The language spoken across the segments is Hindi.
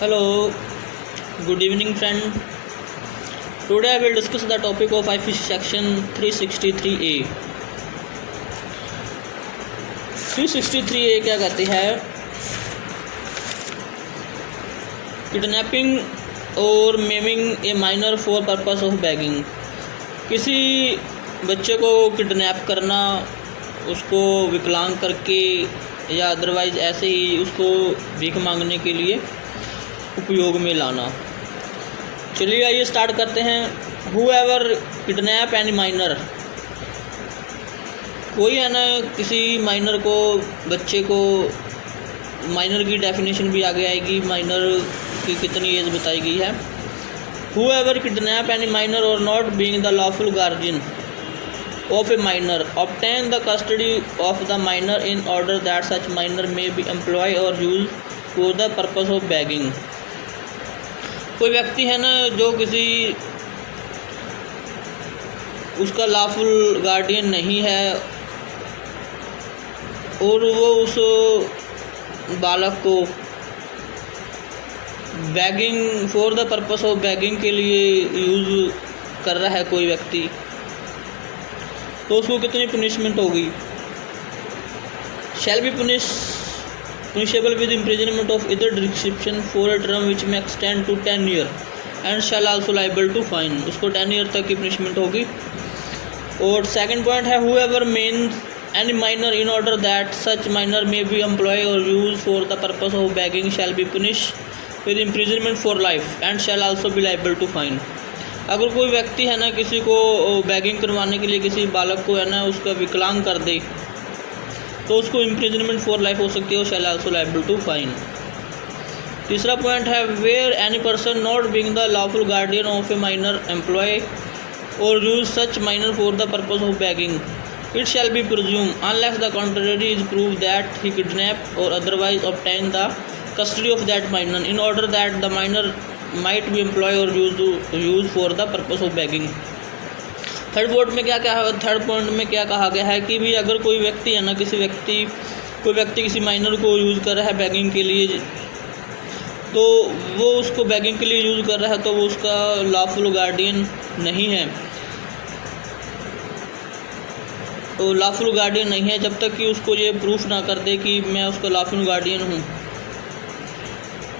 Hello, good evening friend. Today I will discuss the topic of IPC section 363A. 363A क्या कहती है? Kidnapping or maiming a minor for purpose of begging. किसी बच्चे को किडनैप करना, उसको विकलांग करके या अदरवाइज ऐसे ही उसको भीख मांगने के लिए उपयोग में लाना। चलिए आइए स्टार्ट करते हैं। हूएवर किडनैप एनी माइनर, कोई है ना किसी माइनर को, बच्चे को, माइनर की डेफिनेशन भी आगे आएगी, माइनर की कितनी एज बताई गई है। हूएवर किडनैप एनी माइनर और not being the lawful guardian of a minor obtain the custody of the minor in order that such minor may be employed or used for the purpose of begging। कोई व्यक्ति है ना जो किसी उसका लॉफुल गार्डियन नहीं है और वो उस बालक को bagging for the purpose of bagging के लिए यूज़ कर रहा है कोई व्यक्ति, तो उसको कितनी पनिशमेंट होगी? Shall be punishable with imprisonment of either description for a term which may extend to 10 years and shall also liable to fine। उसको 10 ईयर तक की पनिशमेंट होगी। और सेकंड पॉइंट है whoever means any minor in order that such minor may be employed or used for the purpose of begging shall be punished with imprisonment for life and shall also be liable to fine। अगर कोई व्यक्ति है ना किसी को बैगिंग करवाने के लिए किसी बालक को है ना उसका विकलांग कर दे तो उसको इम्प्रिजनमेंट फॉर लाइफ हो सकती है और shall also liable to fine. तीसरा पॉइंट है where any person not being the lawful guardian of a minor employ or use such minor for the purpose of begging it shall be presume unless the contrary is prove that he kidnap or otherwise obtain the custody of that minor in order that the minor might be employed or used for the purpose of begging। Third point में क्या कहा गया है कि भी अगर कोई व्यक्ति है ना कोई व्यक्ति किसी माइनर को यूज़ कर रहा है बैगिंग के लिए, तो वो उसको बैगिंग के लिए यूज़ कर रहा है तो वो उसका लॉफुल गार्डियन नहीं है, तो लॉफुल गार्डियन नहीं है जब तक कि उसको ये प्रूफ ना कर दे कि मैं उसका लॉफुल गार्डियन हूँ।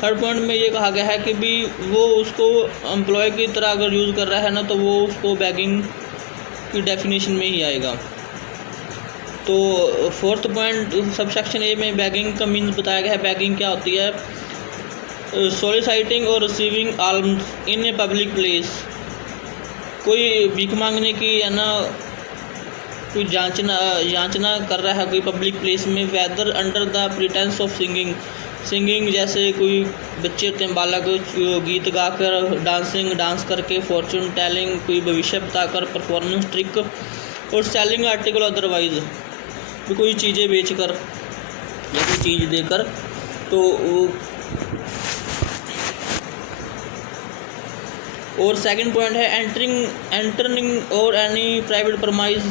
थर्ड पॉइंट में ये कहा गया है कि भी वो उसको एम्प्लॉय की तरह अगर यूज़ कर रहा है ना तो वो उसको बैगिंग की डेफिनेशन में ही आएगा। तो fourth point sub section A में बैगिंग का मीन्स बताया गया है। बैगिंग क्या होती है? Soliciting or receiving alms in a public place, कोई भीख मांगने की है ना कोई जांचना कर रहा है कोई पब्लिक प्लेस में, whether under the pretence of singing जैसे कोई बच्चे होते हैं बालक गीत गाकर, डांस करके, फॉर्चून टेलिंग कोई भविष्य बताकर, performance trick or selling article otherwise कोई चीज़ें बेचकर या कोई चीज़ देकर। तो और सेकंड पॉइंट है entering or any private premise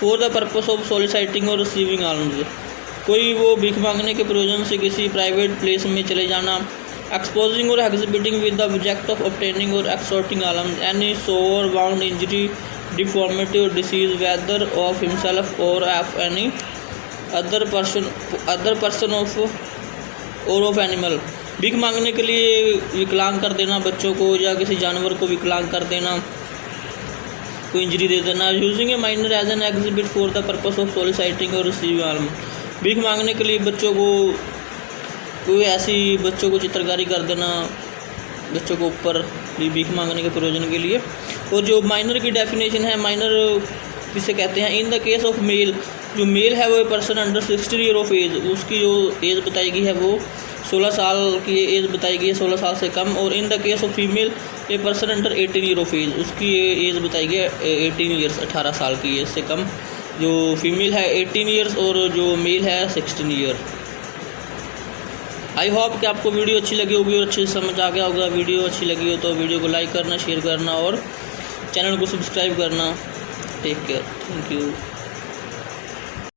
for the purpose of soliciting or receiving alms, कोई वो भीख मांगने के प्रयोजन से किसी प्राइवेट प्लेस में चले जाना। एक्सपोजिंग और exhibiting with the object of obtaining और एक्सटॉर्टिंग आलम्स एनी सोर बाउंड इंजरी डिफॉर्मिटी और डिसीज वेदर ऑफ हिमसेल्फ और of any other person of animal, भीख मांगने के लिए विकलांग कर देना बच्चों को या किसी जानवर को विकलांग कर देना, कोई इंजरी दे देना। Using a minor as an exhibit for the purpose of soliciting or receiving आलम, भीख मांगने के लिए बच्चों को कोई ऐसी बच्चों को चित्रकारी कर देना बच्चों को ऊपर भीख मांगने के प्रयोजन के लिए। और जो माइनर की डेफिनेशन है, माइनर किसे कहते हैं? In the case of male, जो मेल है वो person under 16 year of age, उसकी जो एज बताई गई है वो 16 साल की एज बताई गई है, 16 साल से कम। और in the case of female a person under 18 year of age, उसकी एज बताई गई है 18 ईयर्स 18 साल की एज से कम। जो फीमेल है 18 ईयर्स और जो मेल है 16 ईयर। आई होप कि आपको वीडियो अच्छी लगी होगी और अच्छे से समझ आ गया होगा। वीडियो अच्छी लगी हो तो वीडियो को लाइक करना, शेयर करना और चैनल को सब्सक्राइब करना। Take care, thank you.